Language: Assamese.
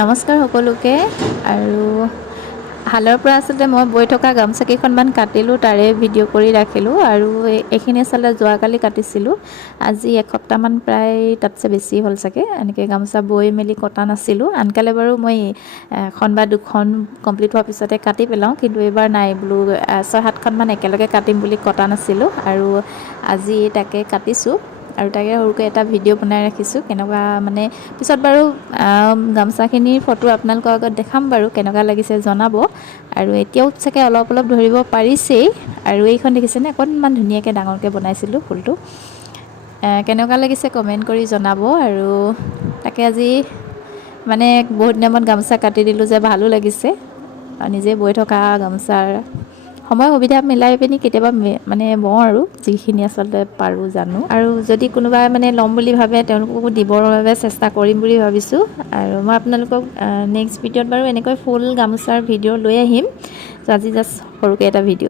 নমস্কাৰ সকলোকে। আৰু হালৰ পৰা আচলতে মই বৈ থকা গামোচা কেইখনমান কাটিলোঁ, তাৰে ভিডিঅ' কৰি ৰাখিলোঁ। আৰু এইখিনি আচলতে যোৱাকালি কাটিছিলোঁ, আজি এসপ্তাহমান প্ৰায় তাতছে বেছি হ'ল চাগে এনেকৈ গামোচা বৈ মেলি কটা নাছিলোঁ। আনকালে বাৰু মই এখন বা দুখন কমপ্লিট হোৱাৰ পিছতে কাটি পেলাওঁ, কিন্তু এইবাৰ নাই বোলো 6-7খনমান একেলগে কাটিম বুলি কটা নাছিলোঁ। আৰু আজি তাকে কাটিছোঁ আৰু তাকে সৰুকৈ এটা ভিডিঅ' বনাই ৰাখিছোঁ। কেনেকুৱা মানে পিছত বাৰু গামোচাখিনিৰ ফটো আপোনালোকৰ আগত দেখাম বাৰু, কেনেকুৱা লাগিছে জনাব। আৰু এতিয়াও চাগে অলপ অলপ ধৰিব পাৰিছেই। আৰু এইখন দেখিছেনে, অকণমান ধুনীয়াকৈ ডাঙৰকৈ বনাইছিলোঁ ফুলটো। কেনেকুৱা লাগিছে কমেণ্ট কৰি জনাব। আৰু তাকে আজি মানে বহুত দিনৰ মূৰত গামোচা কাটি দিলোঁ যে ভালো লাগিছে। নিজে বৈ থকা গামোচাৰ সময় সুবিধা মিলাই পিনি কেতিয়াবা মানে বওঁ আৰু যিখিনি আচলতে পাৰোঁ জানো। আৰু যদি কোনোবাই মানে ল'ম বুলি ভাবে তেওঁলোককো দিবৰ বাবে চেষ্টা কৰিম বুলি ভাবিছোঁ। আৰু মই আপোনালোকক নেক্সট ভিডিঅ'ত বাৰু এনেকৈ ফুল গামোচাৰ ভিডিঅ' লৈ আহিম। ত' আজি জাষ্ট সৰুকৈ এটা ভিডিঅ'।